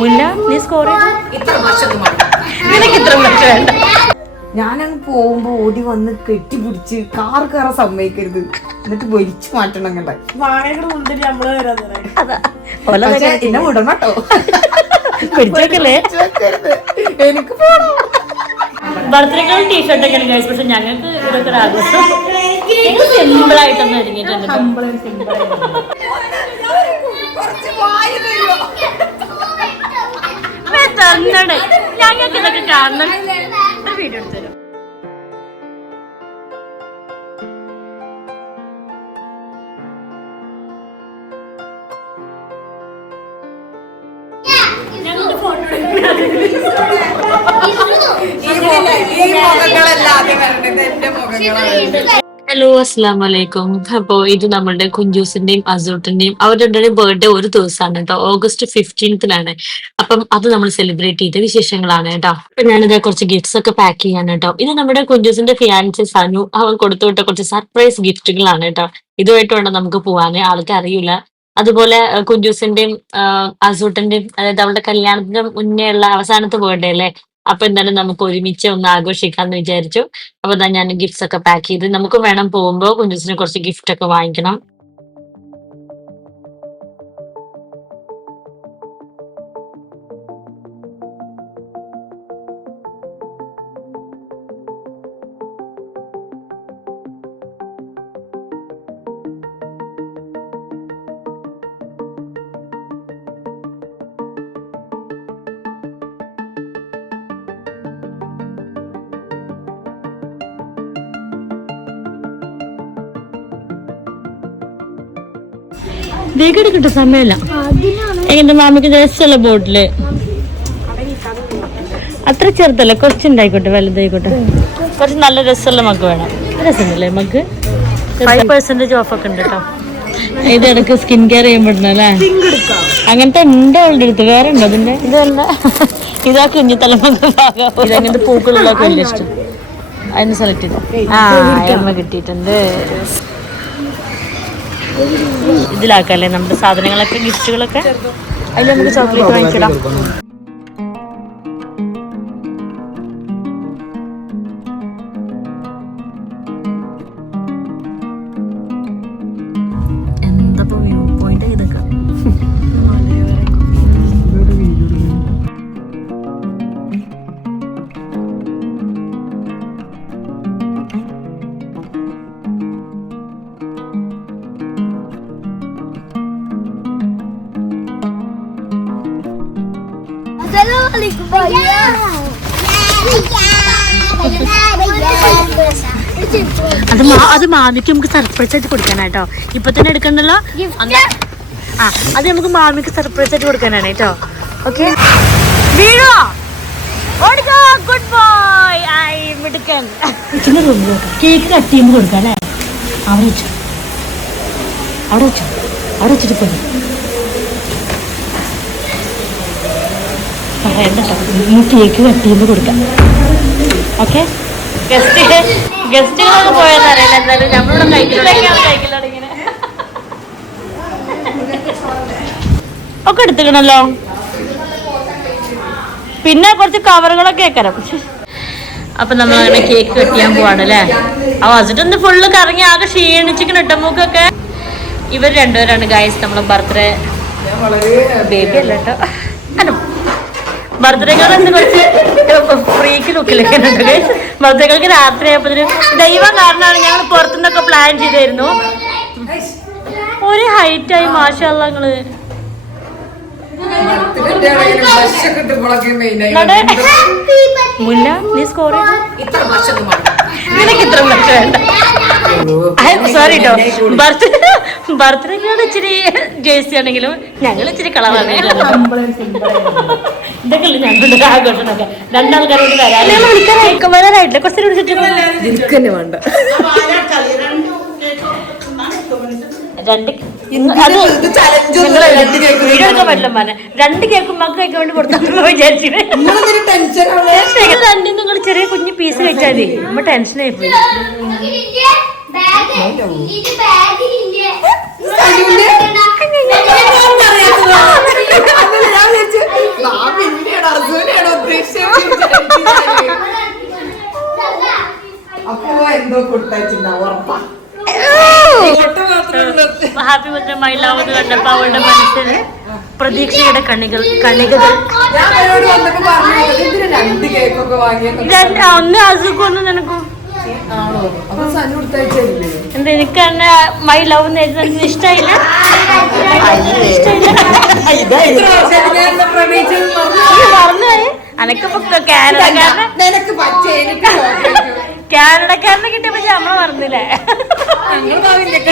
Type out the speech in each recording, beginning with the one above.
മുല്ല നീ സ്കോർ നിനക്ക് ഇത്ര ലക്ഷം വേണ്ട. ഞാനങ്ങ് പോകുമ്പോ ഓടി വന്ന് കെട്ടിപ്പിടിച്ച് കാർ കയറാൻ സമ്മതിക്കരുത്. എന്നിട്ട് വലിച്ചു മാറ്റണം കണ്ട എന്നെ വിടണം കേട്ടോ. പിടിച്ചേക്കല്ലേ എനിക്ക് പോണം. ബർത്ത്ഡേക്കാളും ടീഷർട്ട് ഒക്കെ ഗൈസ് പക്ഷെ ഞങ്ങൾക്ക് ഇതൊക്കെ ഒരു ആഘോഷം. സിമ്പിൾ ആയിട്ടൊന്നും ഒരുങ്ങിയിട്ടുണ്ട് ഞങ്ങൾക്ക് ഇതൊക്കെ കാണണം. വീഡിയോ എടുത്തു ഹലോ അസ്സാം വലൈക്കും അപ്പോ ഇത് നമ്മളുടെ കുഞ്ചൂസിന്റെയും അസൂട്ടിന്റെയും അവരുടെ ബർത്ത്ഡേ ഒരു ദിവസമാണ് കേട്ടോ. ഓഗസ്റ്റ് ഫിഫ്റ്റീൻത്തിനാണ് അപ്പം അത് നമ്മൾ സെലിബ്രേറ്റ് ചെയ്ത വിശേഷങ്ങളാണ് കേട്ടോ. അപ്പൊ ഞാനിത് കുറച്ച് ഗിഫ്റ്റ്സ് ഒക്കെ പാക്ക് ചെയ്യാൻ കേട്ടോ. ഇത് നമ്മുടെ കുഞ്ചൂസിന്റെ ഫിയാൻസി സനു. അവൻ കൊടുത്തു വിട്ട കുറച്ച് സർപ്രൈസ് ഗിഫ്റ്റുകളാണ് കേട്ടോ. ഇതുമായിട്ട് വേണം നമുക്ക് പോവാന് ആൾക്ക് അറിയില്ല. അതുപോലെ കുഞ്ചൂസിന്റെയും അസൂട്ടിന്റെയും അതായത് അവളുടെ കല്യാണത്തിന്റെ മുന്നേ ഉള്ള അവസാനത്തെ ബർത്ത്ഡേ അല്ലേ? അപ്പൊ എന്തായാലും നമുക്ക് ഒരുമിച്ച് ഒന്ന് ആഘോഷിക്കാന്ന് വിചാരിച്ചു. അപ്പൊ ഞാൻ ഗിഫ്റ്റ്സ് ഒക്കെ പാക്ക് ചെയ്ത് നമുക്ക് വേണം പോകുമ്പോ കുഞ്ചുസിന് കുറച്ച് ഗിഫ്റ്റ് ഒക്കെ വാങ്ങിക്കണം. വേഗം കിട്ടും സമയമില്ല. എന്റെ മാമിക്ക് രസമുള്ള ബോട്ടിൽ? അത്ര ചെറുതല്ല കുറച്ചുണ്ടായിക്കോട്ടെ വലുതായിക്കോട്ടെ. കുറച്ച് നല്ല രസമുള്ള മക്ക് വേണം. രസമല്ലേ മക്ക് ഫൈവ് പെർസെന്റേജ് ഓഫ് ഒക്കെ ഉണ്ട് കേട്ടോ. ഇത് ഇടയ്ക്ക് സ്കിൻ കെയർ ചെയ്യുമ്പോഴല്ലേ അങ്ങനത്തെ ഉണ്ട് അവളുടെ അടുത്ത് വേറെ ഉണ്ടോ അതിന്റെ? ഇതല്ല ഇതാ കുഞ്ഞു തലമുറ ഭാഗം. ഇതങ്ങനത്തെ ഇഷ്ടം. അതിന് സെലക്ട് ചെയ്തോ? ആ കിട്ടിയിട്ടുണ്ട്. ഇതിലാക്കല്ലേ നമ്മുടെ സാധനങ്ങളൊക്കെ ഗിഫ്റ്റുകളൊക്കെ? അതിൽ നമുക്ക് ചോക്ലേറ്റ് വാങ്ങിച്ചിടാം അത് അത് മാമിക്ക് നമുക്ക് സർപ്രൈസ് ആയിട്ട് കൊടുക്കാനാട്ടോ ഇപ്പൊ തന്നെ എടുക്കണ്ടല്ലോ? ആ അത് നമുക്ക് മാമിക്ക് സർപ്രൈസ് ആയിട്ട് കൊടുക്കാനാണ് കേട്ടോ. ഓക്കെ വീഴോ ഓടിക്കോ. ഗുഡ് ബോയ് ഐ മിടുക്കൻ കേക്ക് കട്ട്. ചെയ്യുമ്പോൾ കൊടുക്കാം അല്ലേ? അവിടെ വെച്ചു. അവിടെ വെച്ചു. അവിടെ വെച്ചിട്ട് പോയി പറയണ്ട കേക്ക് കട്ട് ചെയ്യുമ്പോൾ കൊടുക്കാം. ഓക്കെ ഗസ്റ്റ് ഗസ്റ്റുകളൊക്കെ പോയെന്ന് അറിയില്ല എന്തായാലും നമ്മളോട് ഇങ്ങനെ ഒക്കെ എടുത്തുക്കണല്ലോ. പിന്നെ കുറച്ച് കവറുകളൊക്കെ വെക്കണം. അപ്പൊ നമ്മൾ അങ്ങനെ കേക്ക് കട്ട് ചെയ്യാൻ പോവാണ് അല്ലേ ആ വസിട്ടൊന്ന് ഫുള്ള് കറങ്ങി ആകെ ക്ഷീണിച്ചിക്കണ ഇട്ടമ്മൂക്കൊക്കെ ഇവർ രണ്ടുപേരാണ് ഗായ്സ് നമ്മളെ ബർത്ത്ഡേ ബേബി അല്ല കേട്ടോ അല്ല ബർത്ത്ഡേക്കാൾ എന്ത് കുറച്ച് ഫ്രീക്ക് ലുക്കിലൊക്കെ ഉണ്ട്. ബർത്ത്ഡേകൾക്ക് രാത്രി ആയപ്പോ ദൈവ കാരണമാണ് ഞങ്ങൾ പുറത്തുനിന്നൊക്കെ പ്ലാൻ ചെയ്തായിരുന്നു. ഒരു ഹൈറ്റ് ആയി മാഷല്ല നിങ്ങൾ. മുല്ല നീ സ്കോർ. നിനക്ക് ഇത്ര ലക്ഷം വേണ്ട. സോറി കേട്ടോ ബർത്ത് ബർത്ത്ഡേക്കാണ് ഇച്ചിരി ജേഴ്സി ആണെങ്കിലും ഞങ്ങൾ ഇച്ചിരി കളറാണ്. ഇതൊക്കെ അല്ലേ ഞങ്ങളുടെ ആഘോഷമൊക്കെ രണ്ടാൾക്കാരോട് വരാൻ വിളിക്കാൻ വരാനായിട്ടില്ല കുറച്ച് വിളിച്ചിട്ട് എനിക്ക് തന്നെ വേണ്ട. രണ്ട് രണ്ട് കേക്ക് മക്ക കഴിക്കാൻ വേണ്ടി കൊടുത്തു വിചാരിച്ചിട്ട് നിങ്ങളെന്തിനു ടെൻഷൻ ആണ് രണ്ടും നിങ്ങൾ ചെറിയ കുഞ്ഞു പീസ് കഴിച്ചാൽ മതി. നമ്മ ടെൻഷനായി പോയി. ബാഗ് ഞാൻ വിചാരിച്ചു നാം എന്നെയാണ് അർജുനെയാണ് അപ്പോ എന്തോ കൊടുത്തയച്ചിട്ടുണ്ടാവും ഉറപ്പാ പ്രതീക്ഷയുടെ കണികൾ കണികകൾ ഒന്ന് അസുഖം ഒന്ന് നിനക്കും എന്താ എനിക്ക് തന്നെ മൈ ലവ് എന്ന് ഇഷ്ടമായില്ല കാനഡക്കാരനെ കിട്ടിയപ്പോ നമ്മളെ പറഞ്ഞില്ലേ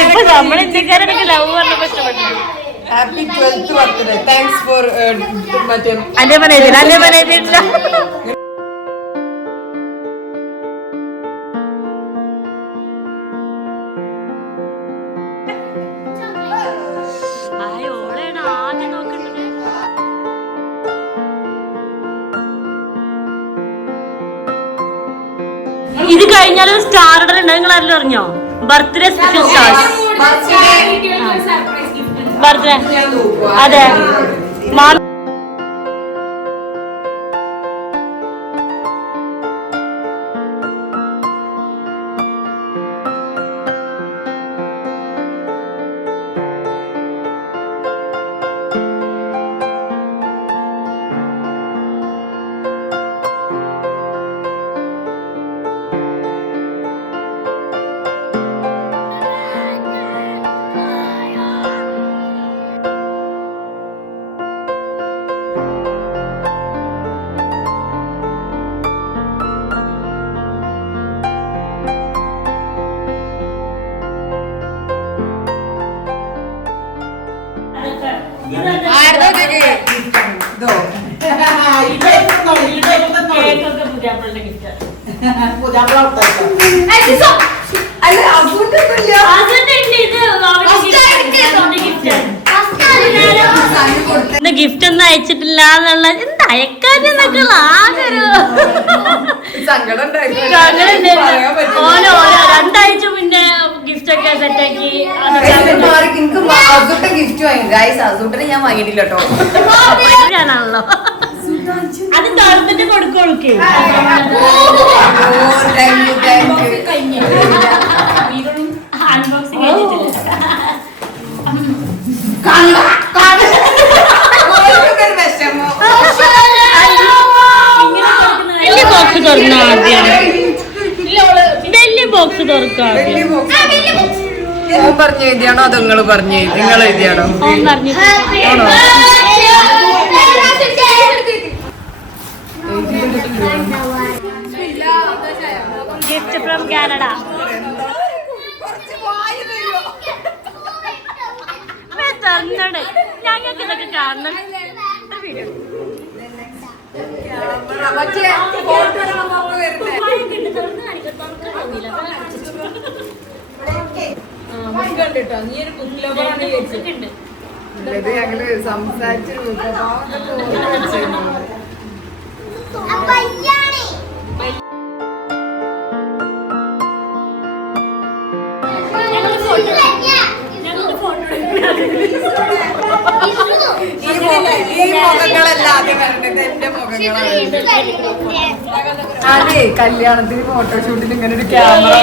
ഇപ്പൊ നമ്മൾ ഇന്ത്യക്കാരനൊക്കെ ലവ് പറഞ്ഞപ്പോ ഇഷ്ടപ്പെട്ടു. Happy twelfth birthday thanks for മറ്റേ അല്ലേ പനേതില്ല സ്റ്റാർ ഉണ്ട്. നിങ്ങൾ ആരെങ്കിലും അറിഞ്ഞോ? ബർത്ത്ഡേ സ്പെഷ്യൽ സ്റ്റാർസ് ബർത്ത്ഡേ അതെ. മാ പുതിയാപ്പിളുടെ ഗിഫ്റ്റ് അല്ല ഗിഫ്റ്റ് ഒന്നും അയച്ചിട്ടില്ല എന്നുള്ള എന്താ അയക്കാന്നൊക്കെ ആകെ ഒരു സങ്കടം ഉണ്ടായിരുന്നു. അങ്ങനെ പറയാൻ പറ്റില്ല. ഓരോ ഓരോ രണ്ടാഴ്ച മുന്നേ ഗിഫ്റ്റ് ഒക്കെ സെറ്റാക്കി ഗിഫ്റ്റ് വാങ്ങി. ഞാൻ വാങ്ങിയിട്ടില്ല കേട്ടോ. ഞാനാണല്ലോ അത് ഗവൺമെന്റ് കൊടുക്കൊടുക്കേ അൺബോക്സിംഗ് വലിയ ബോക്സ് തുറന്നോ ആദ്യം. വലിയ ബോക്സ് തുറക്കാം പറഞ്ഞു എഴുതിയാണോ അതോ നിങ്ങൾ പറഞ്ഞു നിങ്ങൾ എഴുതിയാണോ? ഓൻ പറഞ്ഞു ഗിഫ്റ്റ് ഫ്രം കാനഡ. തന്നട്. ഞങ്ങൾക്ക് ഇതൊക്കെ കാണണം. വീഡിയോ ഫോട്ടോ അതെ കല്യാണത്തിന് ഫോട്ടോഷൂട്ടിന് ഇങ്ങനെ ഒരു ക്യാമറ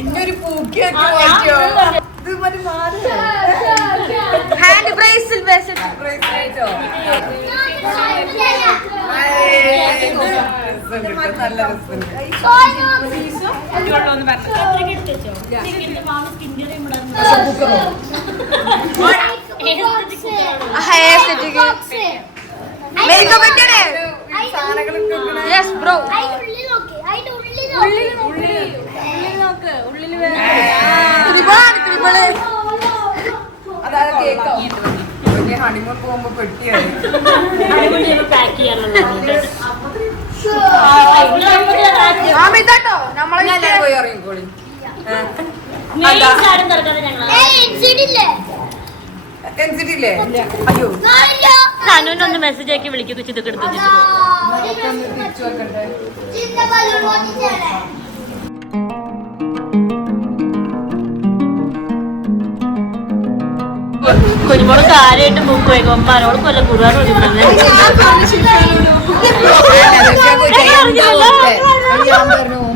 ഇന്നൊരു പൂക്കിയൊക്കെ ഇത് മറ്റേ മാറി. ബ്രേസിൽ വെച്ചിട്ട്. ബ്രേസ്ലെറ്റോ? നല്ല രസം ഹെയർ സെറ്റിംഗ് മേക്കപ്പ് ഒക്കെ സാധനങ്ങളൊക്കെ വെക്കണ യെസ് ബ്രോ ത്രിബിളാണ് ത്രിബിൾ അതായത് കേക്കോ? വലിയ ഹണിമൂൺ പോകുമ്പോ മാമ ഇതാട്ടോ നമ്മളെ പോയി ഇറങ്ങിക്കോളി എൻസിറ്റില്ലേ അയ്യോ. സനുവിനൊന്ന് മെസ്സേജ് ആക്കി വിളിക്കുക ഇതൊക്കെ എടുത്ത് കുഞ്ഞുമോൾ കാര്യമായിട്ട് ബുക്ക് വയ്ക്കും അമ്മാനോട് കൊല്ലം കുറുവാൻ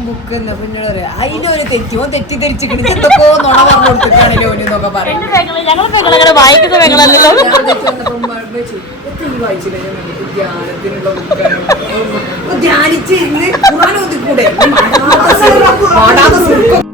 ബുക്ക് പിന്നെ പറയാ അതിലൊരു തെറ്റി ഓൻ തെറ്റിദ്ധരിച്ചിട്ട് എന്തൊക്കെയോ നുണ പറഞ്ഞു കൊടുത്തിട്ടാണല്ലോ ഓനെന്നൊക്കെ പറയും വായിക്കുന്ന പെങ്ങളല്ലല്ലോ ഞാൻ തെറ്റി വന്നപ്പോ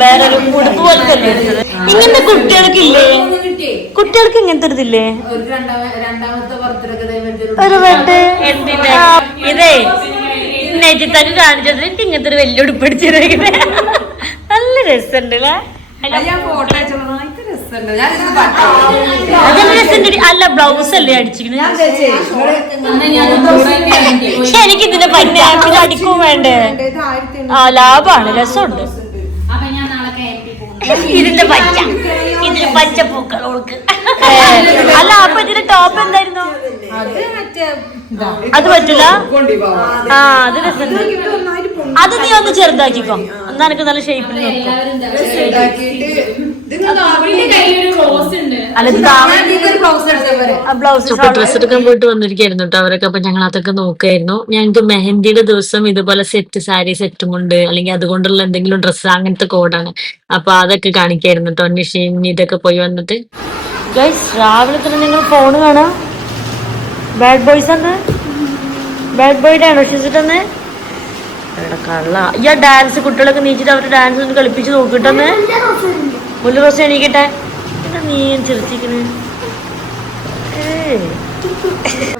വേറൊരു ഉടുപ്പ് പോലത്തെ ഇങ്ങനത്തെ കുട്ടികൾക്കില്ലേ? കുട്ടികൾക്ക് ഇങ്ങനത്തെ ഒരു ഇതില്ലേ? ഒരു ബെഡ് ഇതേ. നെജിത്തൊക്കെ കാണിച്ചത് എനിക്ക് ഇങ്ങനത്തെ ഒരു വലിയ ഉടുപ്പ് അടിച്ചിരിക്കുന്നത് നല്ല രസമുണ്ട് അല്ലേ? ബ്ലൗസ് അല്ലേ അടിച്ചിരിക്കുന്നത് പക്ഷെ എനിക്ക് ഇതിനെ പറ്റിയ പിന്നെ അടിക്കും വേണ്ടേ? ആ ലാഭാണ്. രസമുണ്ട്. ഇതിന്റെ പച്ച. ഇതിന് പച്ച പൂക്കൾ ഓൾക്ക്. അല്ല അപ്പൊ ഇതിന്റെ ടോപ്പ് എന്തായിരുന്നു? അത് മറ്റേ അത് പറ്റൂല? കൊണ്ടു പോവാം. ആ അത് പൊങ്ങി അത് നീ ഒന്ന് ചെറുതാക്കിക്കോ എന്നാ എനിക്ക് നല്ല ഷേപ്പിൽ നിൽക്കും ഡ്രസ് എടുക്കാൻ പോയിട്ട് വന്നിരിക്കായിരുന്നു കേട്ടോ അവരൊക്കെ. അപ്പൊ ഞങ്ങൾ അതൊക്കെ നോക്കായിരുന്നു. ഞങ്ങൾക്ക് മെഹന്തിയുടെ ദിവസം ഇതുപോലെ സെറ്റ് സാരി സെറ്റും കൊണ്ട് അല്ലെങ്കിൽ അതുകൊണ്ടുള്ള എന്തെങ്കിലും ഡ്രസ്സ് അങ്ങനത്തെ കോഡാണ് അപ്പൊ അതൊക്കെ കാണിക്കായിരുന്നു കേട്ടോ നിഷയും ഇതൊക്കെ പോയി വന്നിട്ട്. ഗൈസ് രാവിലെ തന്നെ നിങ്ങൾ ഫോൺ കാണാം. ബാഡ് ബോയ്സ് ആണ്. ബാഡ് ബോയുടെ ആണോ കള്ള. ഈ ആ ഡാൻസ് കുട്ടികളൊക്കെ നീച്ചിട്ട് അവരുടെ ഡാൻസ് ഒന്ന് കളിപ്പിച്ച് നോക്കിട്ടെന്ന് മുല്ല ദിവസം എണീക്കട്ടെ. എന്താ നീ ചിരിച്ചിരിക്കണേ?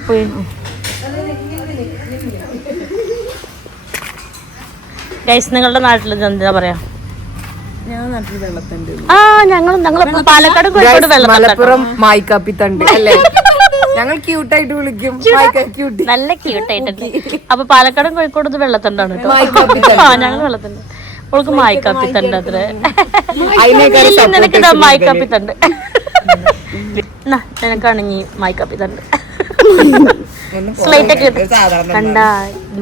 പോയി ഗൈസ് നിങ്ങളുടെ നാട്ടിൽ എന്താ പറയാ? ആ ഞങ്ങൾ ഞങ്ങൾ പാലക്കാട് കോഴിക്കോട് വെള്ളം മലപ്പുറം മായിക്കാപ്പിത്തണ്ട് അല്ലേ? ഞങ്ങൾ ക്യൂട്ടായിട്ട് വിളിക്കും. നല്ല ക്യൂട്ടായിട്ടുണ്ട് അപ്പൊ പാലക്കാടും കോഴിക്കോടും വെള്ളത്തണ്ടാണ് കേട്ടോ. ഞങ്ങൾ വെള്ളത്തണ്ട്. അവൾക്ക് മായിക്കാപ്പിത്തണ്ട് അത്ര. നിനക്കിതാ മായിക്കാപ്പിത്തണ്ട് എന്നാ, നിനക്കാണെങ്കിൽ മായിക്കാപ്പിത്തണ്ട് സ്ലൈറ്റ് ഒക്കെ. കണ്ട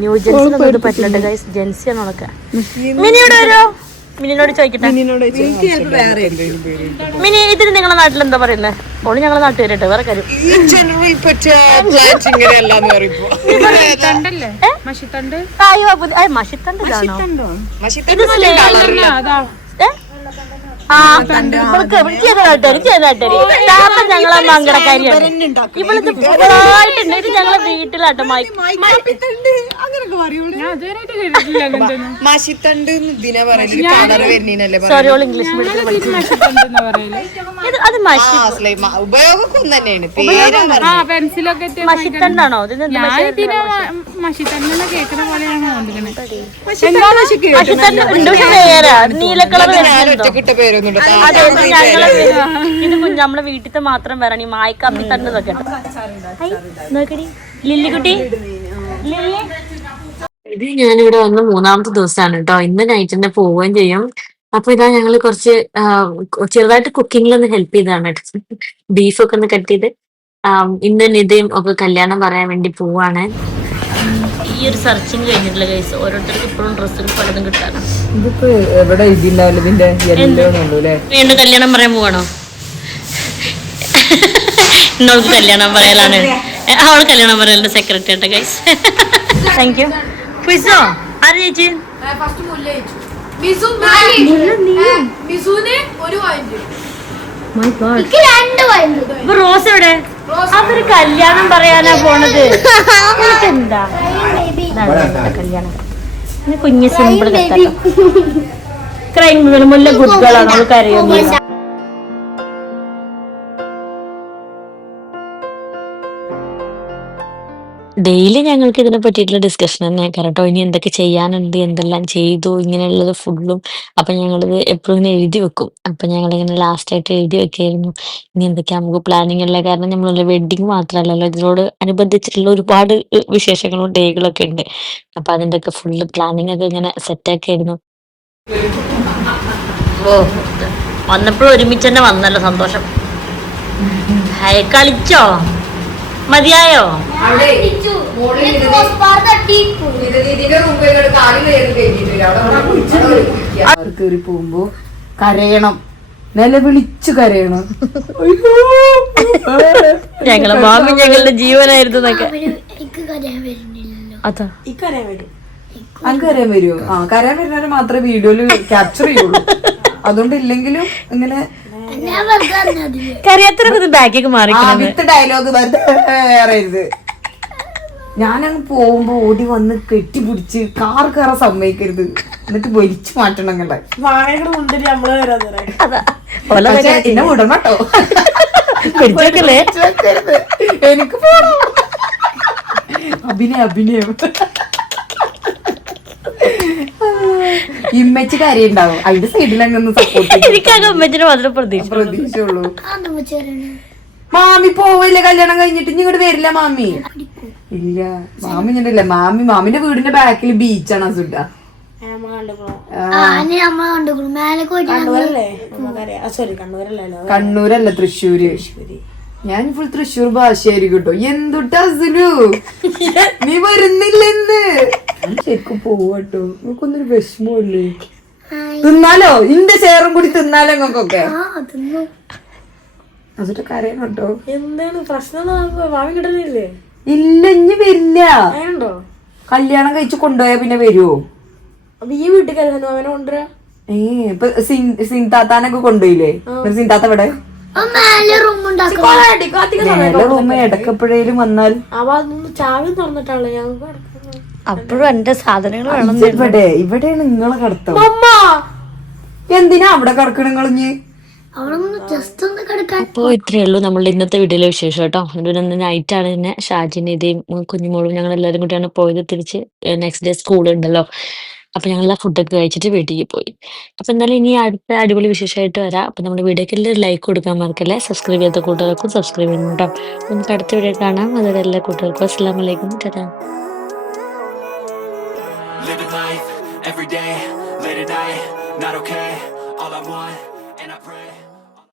ന്യൂ ജെൻസിനൊന്നും ഇത് പറ്റില്ല ഗൈസ് ജെൻസിയാണ് ഉണക്ക മിനിയുടെ വരുമോ മിനിനോട് ചോദിക്കട്ടെ? മിനി ഇതിന് നിങ്ങളുടെ നാട്ടിൽ എന്താ പറയുന്നത് ഓൾ ഞങ്ങളെ നാട്ടുകാരുണ്ട് വേറെ കാര്യം. മഷിത്തണ്ട്? മഷിത്തണ്ട് ഞങ്ങളെ മങ്കടക്കാരിയാണ് ഇവളിത് ഇവളായിട്ടുണ്ട് ഇത് ഞങ്ങളെ വീട്ടിലാട്ടോ മഷിത്തണ്ട് ഇതിനെ പറയുന്നത് സോറി ഓൾ ഇംഗ്ലീഷ് മീഡിയത്തിൽ അത് മഷി ഉപയോഗം തന്നെയാണ് പേരാ. മഷിത്തണ്ടാണോ മഷിത്തണ്ട് വേറെ. നീല കളർ ഒറ്റക്കിട്ട. അതെ ഇത് നമ്മളെ വീട്ടിലത്തെ മാത്രം വരണി. മായക്കാപ്പി തന്നെ നോക്കട്ടെ നോക്കടി. ലില്ലിക്കുട്ടി? ലില്ലി? ഇത് ഞാനിവിടെ വന്ന് മൂന്നാമത്തെ ദിവസമാണ് കേട്ടോ. ഇന്ന് നൈറ്റ് തന്നെ പോവുകയും ചെയ്യും. അപ്പൊ ഇതാ ഞങ്ങൾ കുറച്ച് ചെറുതായിട്ട് കുക്കിങ്ങിൽ ഒന്ന് ഹെൽപ്പ് ചെയ്തതാണ് ബീഫ് ബീഫൊക്കെ ഒന്ന് കട്ട് ചെയ്ത്. ഇന്ന് നിതയും ഒക്കെ കല്യാണം പറയാൻ വേണ്ടി പോവാണ് ഈ ഒരു സെർച്ചിങ് കഴിഞ്ഞിട്ടില്ല ഗൈസ് ഓരോരുത്തർക്ക് ഇപ്പോഴും ഡ്രസ്സുകൾ പലതും കിട്ടാണ് ഇതിപ്പോ എവിടെ ഇതിണ്ടാവില്ല ഇതിന്റെ അല്ലേ? വീണ്ടും കല്യാണം പറയാൻ പോവാണോ? ഇന്നോൾക്ക് കല്യാണം പറയലാണ്. അവൾ കല്യാണം പറയലുണ്ട് സെക്രട്ടറി ആട്ടെ ഗൈസ് താങ്ക് യു ഫിസോ ആര് ചേച്ചി? റോസ് എവിടെ? അവർ കല്യാണം പറയാനാ പോണത്. എന്താ? കല്യാണം. കുഞ്ഞ് സിമ്പിൾ കത്താട്ടോ ക്രൈം മുല്ല ഗുഡ്കളാണ് അവൾ ആണ് ഡെയിലി ഞങ്ങൾക്ക് ഇതിനെ പറ്റിയിട്ടുള്ള ഡിസ്കഷൻ തന്നെ കേട്ടോ ഇനി എന്തൊക്കെ ചെയ്യാനുണ്ട് എന്തെല്ലാം ചെയ്തു ഇങ്ങനെയുള്ളത് ഫുള്ളും അപ്പൊ ഞങ്ങളിത് എപ്പോഴും ഇങ്ങനെ എഴുതി വെക്കും. അപ്പൊ ഞങ്ങൾ ഇങ്ങനെ ലാസ്റ്റ് ആയിട്ട് എഴുതി വെക്കായിരുന്നു. ഇനി എന്തൊക്കെയാ നമുക്ക് പ്ലാനിങ് ഉള്ള കാരണം നമ്മളല്ല വെഡിങ് മാത്രമല്ലല്ലോ ഇതിനോട് അനുബന്ധിച്ചിട്ടുള്ള ഒരുപാട് വിശേഷങ്ങളും ഡേകളൊക്കെ ഉണ്ട്. അപ്പൊ അതിന്റെ ഒക്കെ ഫുള്ള് പ്ലാനിങ് ഒക്കെ ഇങ്ങനെ സെറ്റ് ആക്കിയായിരുന്നു ഓ വന്നപ്പോഴും ഒരുമിച്ച് തന്നെ വന്നല്ലോ സന്തോഷം. കളിച്ചോ? മതിയായോ? കയറി പോകുമ്പോ കരയണം. നിലവിളിച്ചു കരയണം. ഞങ്ങളെ മാമി ഞങ്ങളുടെ ജീവനായിരുന്നു എന്നൊക്കെ. അവർ കരയാൻ വരുന്നില്ലല്ലോ. അതാ. അങ്ങ് കരയാൻ വരുമോ ആ കരയാൻ വരുന്നവരെ മാത്രമേ വീഡിയോയിൽ ക്യാപ്ചർ ചെയ്യുള്ളൂ. അതുകൊണ്ട് ഇല്ലെങ്കിലും ഇങ്ങനെ മാറിക്കണം വിത്ത് ഡയലോഗ് വെറുതെ ഞാനങ്ങ് പോകുമ്പോ ഓടി വന്ന് കെട്ടിപ്പിടിച്ച് കാർ കയറാൻ സമ്മതിക്കരുത്. എന്നിട്ട് വലിച്ചു മാറ്റണം പക്ഷെ എന്നെ വിടണം കേട്ടോ. എനിക്ക് പോണം. അഭിനയം അഭിനയം. ഇമ്മച്ച് കാര്യണ്ടാവും. അതിന്റെ സൈഡിൽ സപ്പോർട്ട് എനിക്കാകെ അമ്മച്ചിനെ മാത്രം പ്രതീക്ഷ പ്രതീക്ഷയുള്ളൂ മാമി പോവല്ലേ? കല്യാണം കഴിഞ്ഞിട്ട് ഇനി ഇങ്ങോട്ട് വരില്ല മാമി. ഇല്ല. മാമി ഇങ്ങോട്ടില്ല മാമി മാമിന്റെ വീടിന്റെ ബാക്കിൽ ബീച്ചാണ് അസുഡ കണ്ണൂരല്ലേ? നമുക്കറിയാം. സോറി കണ്ണൂരല്ലല്ലോ. കണ്ണൂരല്ല തൃശ്ശൂര്. ഞാൻ ഫുൾ തൃശ്ശൂർ ഭാഷയായിരിക്കും കേട്ടോ എന്തുട്ടാ അസുലു? നീ ഞാൻ ശരിക്കും പോവട്ടോ നിങ്ങൾക്കൊന്നൊരു വിഷമമില്ലേ തിന്നാലോ? ഇന്റെ ചേറും കൂടി തിന്നാലോ നിങ്ങൾക്കൊക്കെ? അസുട്ട കരയണം കേട്ടോ എന്താണ്? പ്രശ്നം ഭാവി കിട്ടുന്നില്ലേ ഇല്ല ഇനി വരില്ല. കല്യാണം കഴിച്ച് കൊണ്ടുപോയാ പിന്നെ വരുവോ? ഈ വീട്ടിൽ കല്യാണം അവനെ കൊണ്ടുവരാ? ഏ ഇപ്പൊ സിൻ താത്താനൊക്കെ കൊണ്ടുപോയില്ലേ? സിൻ താത്ത ഇവിടെ റൂം ഇടക്കപ്പോഴേലും വന്നാൽ. അവ ചാവി തുറന്നിട്ടാണല്ലോ ഞങ്ങൾക്ക്. അപ്പോഴും എന്റെ സാധനങ്ങൾ ഇത് ഇവിടെ ഇവിടെയാണ് നിങ്ങളെ കടത്തം. എന്തിനാ അവിടെ കിടക്കണ നിങ്ങളിഞ്ഞ് അവിടെ ഒന്ന് ജസ്റ്റ് ഒന്ന് കിടക്കാൻ. അപ്പോൾ ഇത്രയേ ഉള്ളൂ നമ്മളുടെ ഇന്നത്തെ വീഡിയോയിലെ വിശേഷം കേട്ടോ. അതുപോലെ നൈറ്റ് ആണ് പിന്നെ ഷാജിന് ഇതേയും കുഞ്ഞുമോളും ഞങ്ങൾ എല്ലാവരും കൂടിയാണ് പോയത് തിരിച്ച് നെക്സ്റ്റ് ഡേ സ്കൂൾ ഉണ്ടല്ലോ. അപ്പൊ ഞങ്ങൾ ആ ഫുഡൊക്കെ കഴിച്ചിട്ട് വീട്ടിലേക്ക് പോയി. അപ്പൊ എന്തായാലും ഇനി അടുത്ത അടിപൊളി വിശേഷമായിട്ട് വരാം. അപ്പൊ നമ്മുടെ വീഡിയോക്ക് എല്ലാവരും ലൈക്ക് കൊടുക്കാൻ മറക്കല്ലേ? സബ്സ്ക്രൈബ് ചെയ്ത കൂട്ടുകാർക്കും സബ്സ്ക്രൈബ് ചെയ്യണം കേട്ടോ. നമുക്ക് അടുത്ത വീഡിയോ കാണാം. അതുവരെ എല്ലാ കൂട്ടുകാർക്കും അസ്സാം വലൈക്കും ടാറ്റാ. Living life every day,